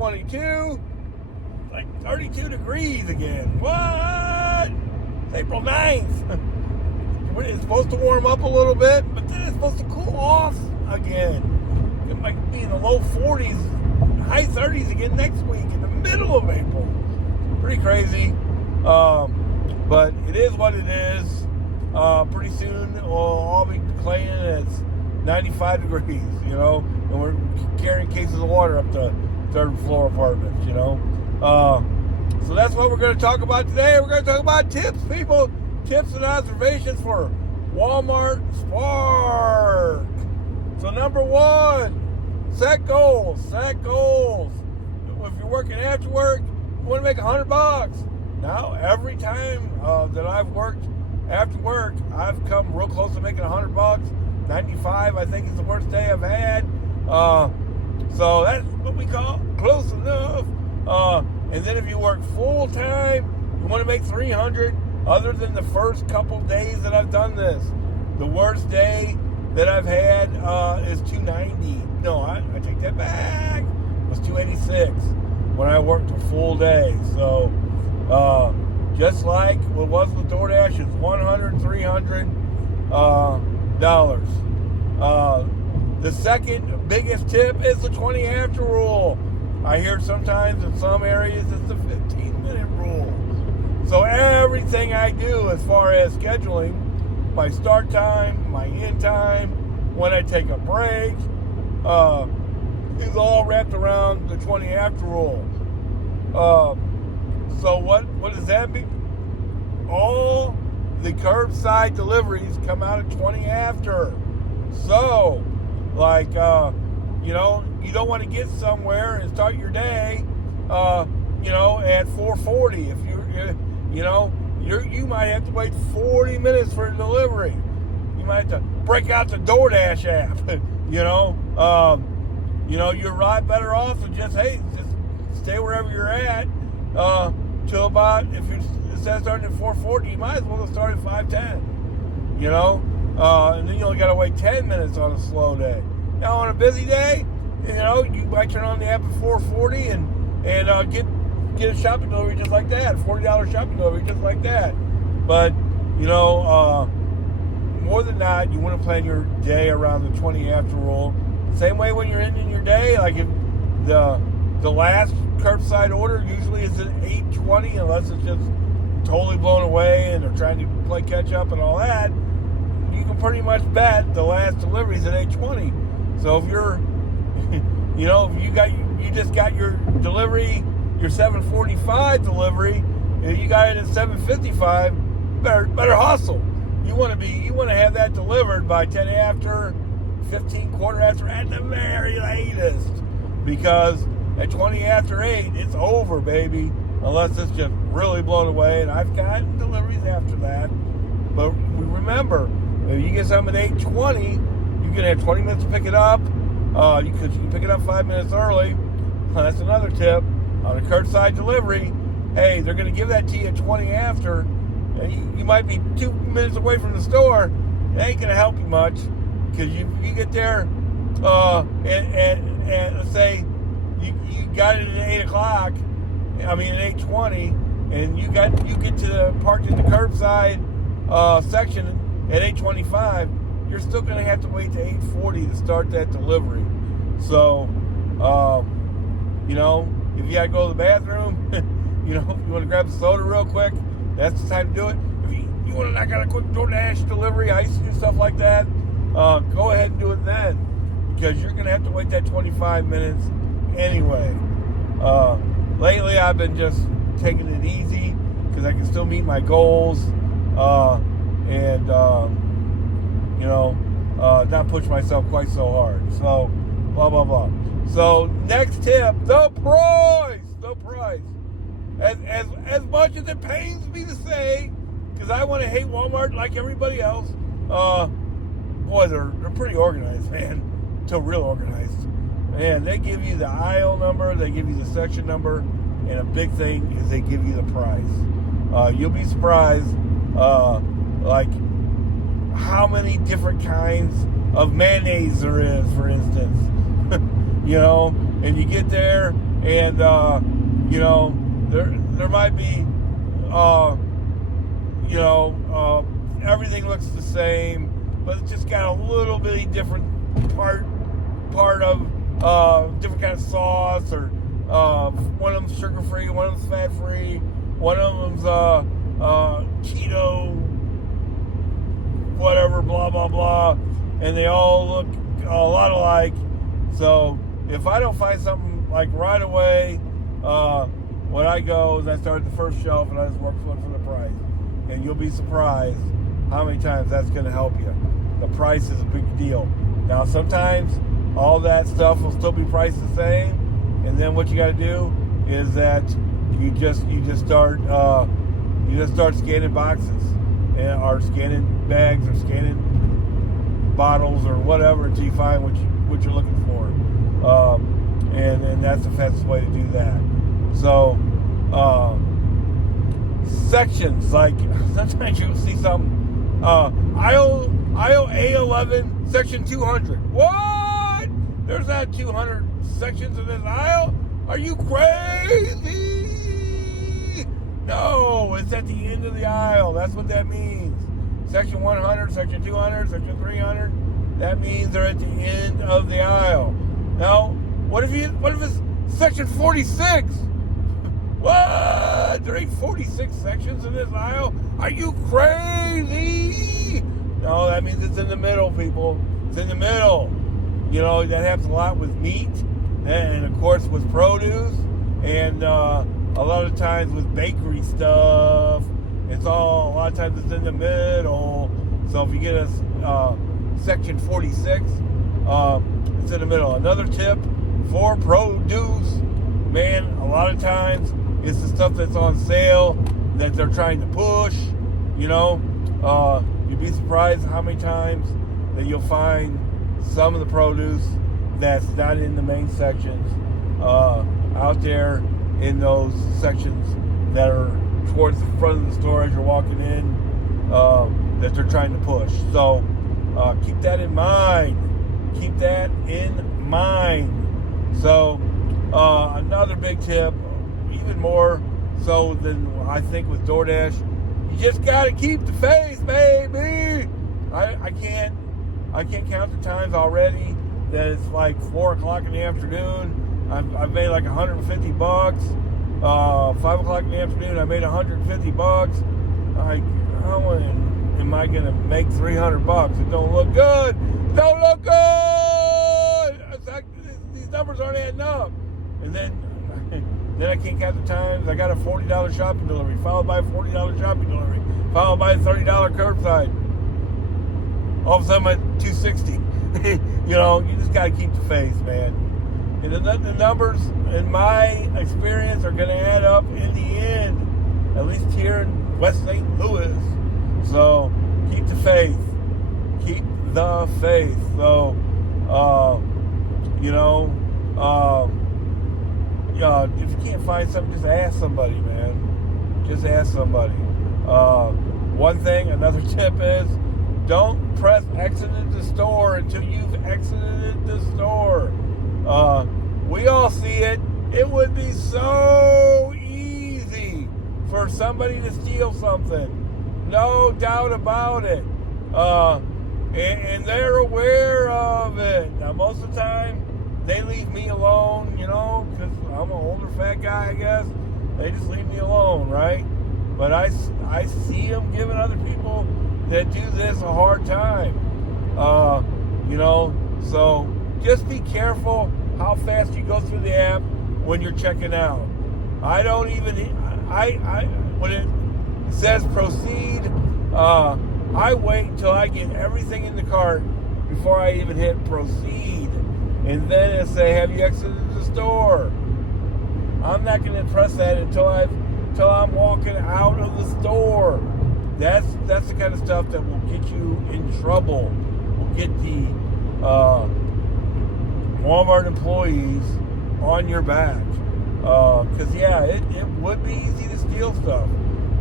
2022. Like 32 degrees again. What? It's April 9th. It's supposed to warm up a little bit, but then it's supposed to cool off again. It might be in the low 40s, high 30s again next week in the middle of April. Pretty crazy. But it is what it is. Pretty soon we'll all be claiming it's 95 degrees, and we're carrying cases of water up to third floor apartments, So that's what we're going to talk about today. We're going to talk about tips, people. Tips and observations for Walmart Spark. So number one, set goals. Set goals. If you're working after work, you want to make $100. Now, every time that I've worked after work, I've come real close to making $100. 95, I think, is the worst day I've had. So that's what we call close enough. And then if you work full time, you want to make 300. Other than the first couple days that I've done this, the worst day that I've had is 290. No, I take that back. It was 286 when I worked a full day. So just like what was with DoorDash, it's $100, $300 The second biggest tip is the 20 after rule. I hear sometimes in some areas it's the 15-minute rule. So everything I do as far as scheduling, my start time, my end time, when I take a break, is all wrapped around the 20 after rule. So what does that mean? All the curbside deliveries come out at 20 after. So, like, you don't want to get somewhere and start your day, at 4:40. If you might have to wait 40 minutes for a delivery. You might have to break out the DoorDash app. You're a lot better off to just stay wherever you're at till about, if you instead of starting at 4:40, you might as well start at 5:10. And then you only got to wait 10 minutes on a slow day. Now on a busy day, you might turn on the app at 4:40 and get a shopping delivery just like that, $40 shopping delivery just like that. But more than not, you want to plan your day around the 20 after rule. Same way when you're ending your day, like if the last curbside order usually is at 8:20, unless it's just totally blown away and they're trying to play catch up and all that. You can pretty much bet the last delivery is at 8:20. So if you're, if you just got your delivery, your 7:45 delivery, and you got it at 7:55, better hustle. You want to have that delivered by 10 after, 15 quarter after at the very latest, because at 20 after 8, it's over, baby, unless it's just really blown away. And I've gotten deliveries after that. But remember, if you get something at 8:20, you can have 20 minutes to pick it up. You can pick it up 5 minutes early. That's another tip on a curbside delivery. Hey, they're going to give that to you at 20 after. And you might be 2 minutes away from the store. It ain't going to help you much, because you get there and let's say you got it at 8 o'clock. I mean at 8:20, and you get to the parked in the curbside section at 8:25. You're still going to have to wait to 8:40 to start that delivery. So, if you got to go to the bathroom, if you want to grab a soda real quick, that's the time to do it. If you want to knock out a quick DoorDash delivery, ice and stuff like that, go ahead and do it then, because you're going to have to wait that 25 minutes anyway. Lately, I've been just taking it easy because I can still meet my goals and not push myself quite so hard. So, blah, blah, blah. So, next tip, the price. As much as it pains me to say, because I want to hate Walmart like everybody else, boy, they're pretty organized, man. Until real organized. Man, they give you the aisle number, they give you the section number, and a big thing is they give you the price. You'll be surprised, like how many different kinds of mayonnaise there is, for instance. And you get there, and there might be everything looks the same, but it's just got a little bitty different part of different kind of sauce, or one of them's sugar free, one of them's fat free, one of them's keto, whatever, blah blah blah, and they all look a lot alike. So if I don't find something like right away, when I go is I start at the first shelf and I just work for the price, and you'll be surprised how many times that's going to help you. The price is a big deal. Now sometimes all that stuff will still be priced the same, and then what you got to do is that you just start scanning boxes, or scanning bags, or scanning bottles, or whatever, until you find what you're looking for, and that's the fastest way to do that. So sections, like sometimes you'll see something, aisle A11, section 200. What? There's not 200 sections in this aisle? Are you crazy? No, it's at the end of the aisle. That's what that means. Section 100, section 200, section 300. That means they're at the end of the aisle. Now, what if it's section 46? What? There ain't 46 sections in this aisle? Are you crazy? No, that means it's in the middle, people. It's in the middle. That happens a lot with meat, and of course with produce, and a lot of times with bakery stuff. A lot of times it's in the middle. So if you get a section 46, it's in the middle. Another tip for produce, man, a lot of times it's the stuff that's on sale that they're trying to push. You'd be surprised how many times that you'll find some of the produce that's not in the main sections out there in those sections that are towards the front of the store as you're walking in, that they're trying to push. So keep that in mind. Keep that in mind. So another big tip, even more so than I think with DoorDash, you just gotta keep the faith, baby. I can't count the times already that it's like 4 o'clock in the afternoon. I've made like $150. 5 o'clock in the afternoon, I made $150. How am I gonna make $300? It don't look good. It don't look good. It's like, these numbers aren't adding up. And then I can't count the times. I got a $40 shopping delivery, followed by a $40 shopping delivery, followed by a $30 curbside. All of a sudden, I'm at $260. You just got to keep the faith, man. And the numbers, in my experience, are going to add up in the end, at least here in West St. Louis. So keep the faith. Keep the faith. So, if you can't find something, just ask somebody, man. Just ask somebody. Another tip is, don't press exit the store until you've exited the store. We all see it. It would be so easy for somebody to steal something. No doubt about it. And they're aware of it. Now, most of the time, they leave me alone, because I'm an older fat guy, I guess. They just leave me alone, right? But I see them giving other people that do this a hard time. So just be careful how fast you go through the app when you're checking out. When it says proceed, I wait until I get everything in the cart before I even hit proceed. And then it say, have you exited the store? I'm not going to press that until I'm walking out of the store. That's the kind of stuff that will get you in trouble. Will get the Walmart employees on your back. Because it would be easy to steal stuff.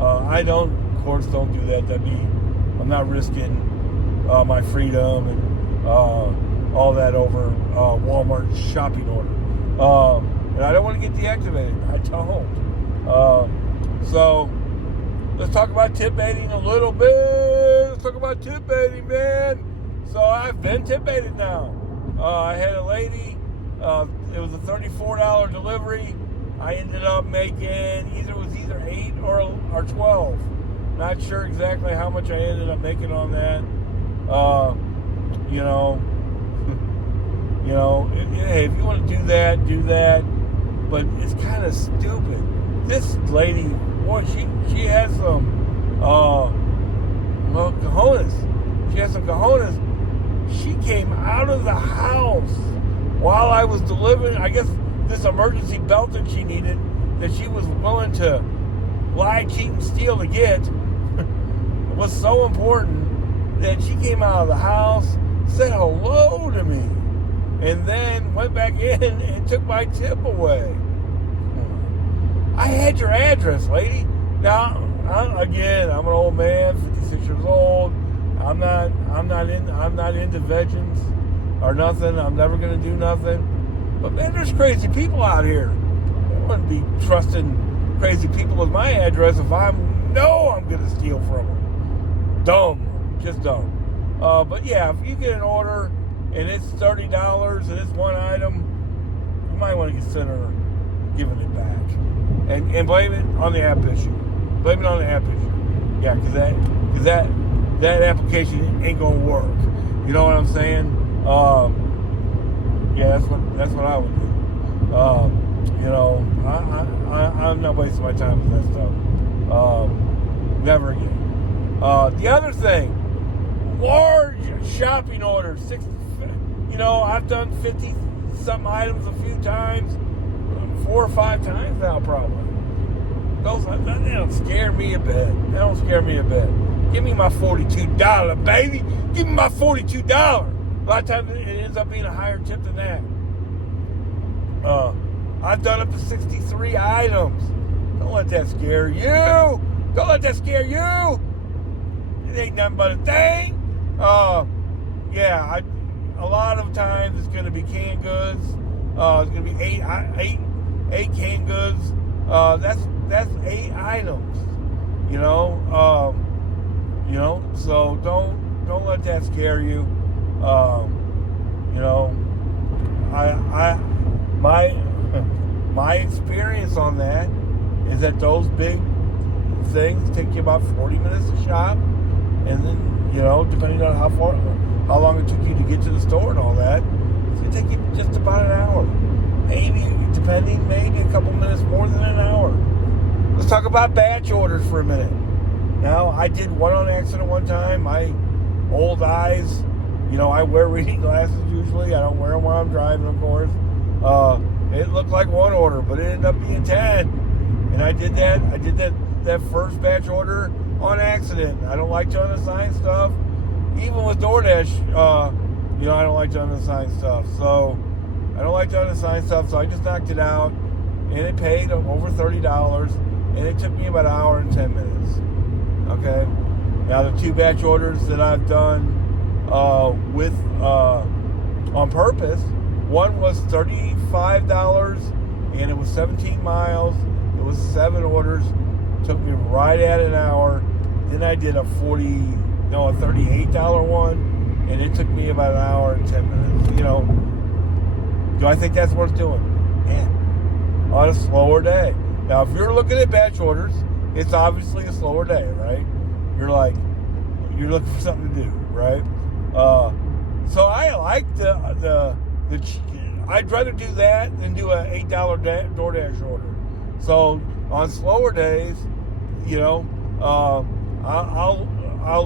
I don't do that. I'm not risking my freedom and all that over Walmart shopping order. and I don't want to get deactivated. I don't. So let's talk about tip baiting a little bit. Let's talk about tip baiting, man. So I've been tip baited now. I had a lady. It was a $34 delivery. I ended up making either 8 or 12. Not sure exactly how much I ended up making on that. Hey, if you want to do that, do that. But it's kind of stupid. This lady, boy, she has some cojones. She has some cojones. She came out of the house while I was delivering, I guess, this emergency belt that she needed, that she was willing to lie, cheat, and steal to get, was so important that she came out of the house, said hello to me, and then went back in and took my tip away. I had your address, lady. Now, I'm an old man, 56 years old. I'm not into vengeance or nothing. I'm never gonna do nothing. But man, there's crazy people out here. I wouldn't be trusting crazy people with my address if I'm gonna steal from them. Dumb, just dumb. But yeah, if you get an order and it's $30 and it's one item, you might want to consider giving it back. And blame it on the app issue. Blame it on the app issue. Yeah, because that application ain't gonna work. You know what I'm saying? Yeah, that's what I would do. I'm not wasting my time with that stuff. Never again. The other thing, large shopping orders. I've done 50-something items a few times. 4 or 5 times now, probably. They don't scare me a bit. They don't scare me a bit. Give me my $42, baby. Give me my $42. A lot of times it ends up being a higher tip than that. I've done up to 63 items. Don't let that scare you. Don't let that scare you. It ain't nothing but a thing. A lot of times it's going to be canned goods. It's going to be eight canned goods. That's 8 items. So don't let that scare you. My experience on that is that those big things take you about 40 minutes to shop, and then depending on how long it took you to get to the store and all that, it's gonna take you just about an hour. Maybe a couple minutes more than an hour. Let's talk about batch orders for a minute. Now, I did one on accident one time. My old eyes, I wear reading glasses usually. I don't wear them while I'm driving, of course. It looked like one order, but it ended up being 10. And I did that first batch order on accident. I don't like to unassign stuff. Even with DoorDash, I don't like to unassign stuff. So I just knocked it out, and it paid over $30, and it took me about an hour and 10 minutes. Okay? Now, the 2 batch orders that I've done on purpose, one was $35, and it was 17 miles. It was 7 orders. Took me right at an hour. Then I did a $38 one, and it took me about an hour and 10 minutes. Do I think that's worth doing? Yeah. On a slower day. Now, if you're looking at batch orders, it's obviously a slower day, right? You're looking for something to do, right? So I like I'd rather do that than do an $8 DoorDash order. So on slower days, I'll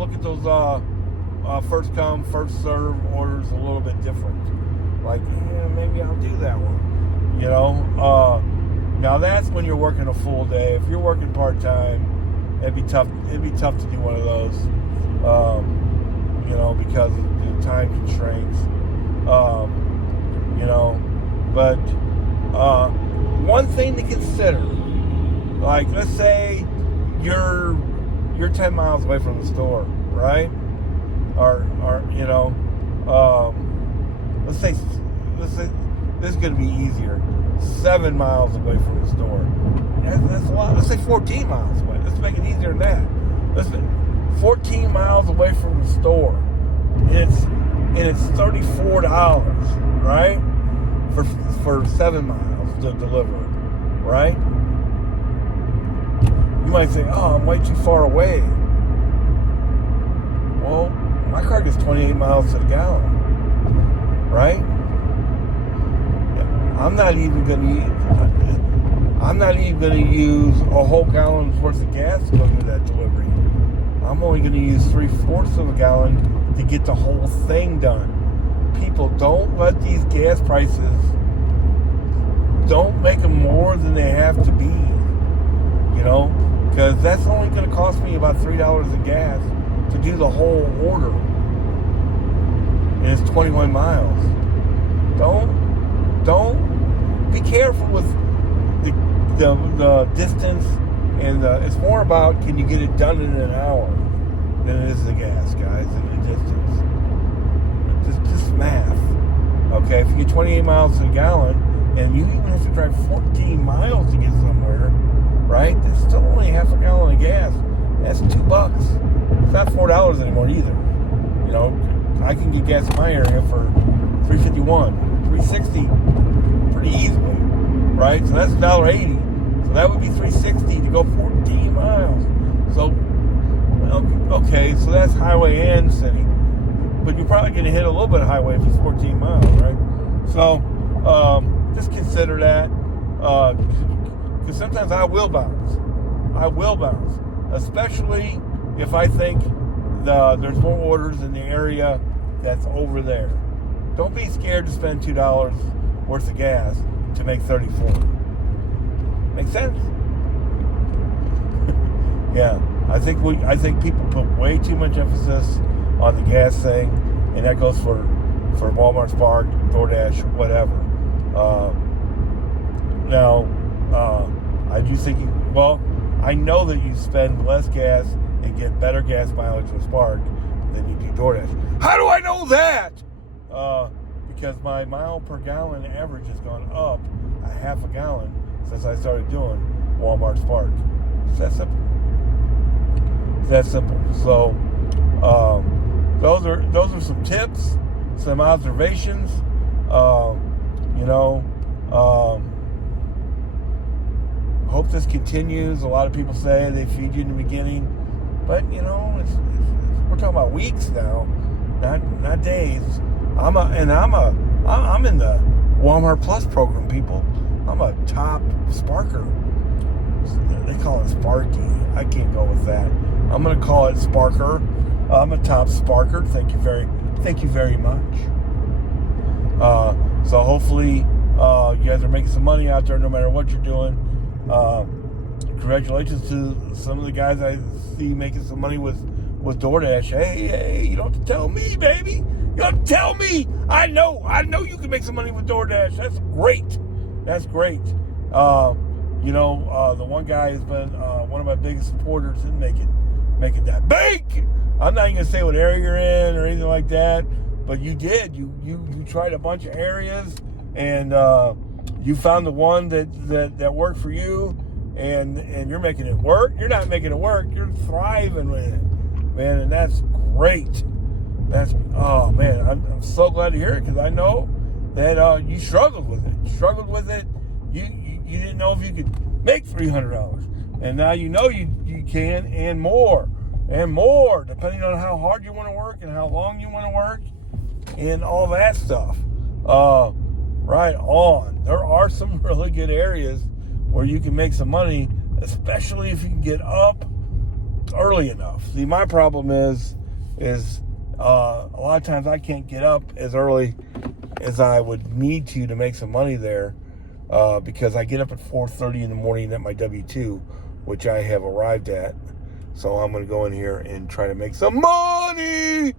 look at those first come, first serve orders a little bit different. Like, maybe I'll do that one. Now that's when you're working a full day. If you're working part time, it'd be tough to do one of those. Because of the time constraints. But one thing to consider, like, let's say you're 10 miles away from the store, right? Or let's say this is going to be easier. 7 miles away from the store. That's a lot. Let's say 14 miles away. Let's make it easier than that. Let's say 14 miles away from the store. And it's $34, right? For 7 miles to deliver, right? You might say, oh, I'm way too far away. Well, my car gets 28 miles to the gallon, right? I'm not even going to use a whole gallon's worth of gas to go do that delivery. I'm only going to use 3/4 of a gallon to get the whole thing done. People, don't let these gas prices, don't make them more than they have to be, you know, because that's only going to cost me about $3 in gas to do the whole order. And it's 21 miles. Don't be careful with the distance, and it's more about, can you get it done in an hour than it is the gas, guys, and the distance. Just math. Okay, if you get 28 miles to the gallon and you even have to drive 14 miles to get somewhere, right? That's still only half a gallon of gas. That's $2. It's not $4 anymore either. You know, I can get gas in my area for $3.51, $3.60 pretty easily, right? So that's $1.80. So that would be $3.60 to go 14 miles. So, okay, so that's highway and city. But you're probably going to hit a little bit of highway if it's 14 miles, right? So, just consider that. Because sometimes I will bounce. Especially if I think there's more orders in the area that's over there. Don't be scared to spend $2 worth of gas to make 34. Make sense? Yeah, I think people put way too much emphasis on the gas thing, and that goes for Walmart, Spark, DoorDash, whatever. I do think I know that you spend less gas and get better gas mileage with Spark than you do DoorDash. How do I know that? Because my mile per gallon average has gone up a half a gallon since I started doing Walmart Spark. It's that simple. So, those are some tips, some observations. Hope this continues. A lot of people say they feed you in the beginning, but we're talking about weeks now, not days. I'm in the Walmart Plus program, people. I'm a top Sparker. They call it Sparky. I can't go with that. I'm going to call it Sparker. I'm a top Sparker. Thank you very much. So hopefully you guys are making some money out there no matter what you're doing. Congratulations to some of the guys I see making some money with DoorDash. Hey, you don't have to tell me, baby. You don't have to tell me. I know you can make some money with DoorDash. That's great. The one guy has been one of my biggest supporters in making that bank. I'm not even gonna say what area you're in or anything like that, but you did. You tried a bunch of areas, and you found the one that worked for you, and you're making it work. You're not making it work. You're thriving with it, man, and that's great. I'm so glad to hear it, because I know that you struggled with it. You didn't know if you could make $300, and now you know you can, and more, depending on how hard you want to work and how long you want to work, and all that stuff. Right on. There are some really good areas where you can make some money, especially if you can get up early enough. See, my problem is a lot of times I can't get up as early as I would need to make some money there, because I get up at 4:30 in the morning at my W-2, which I have arrived at. So I'm going to go in here and try to make some money.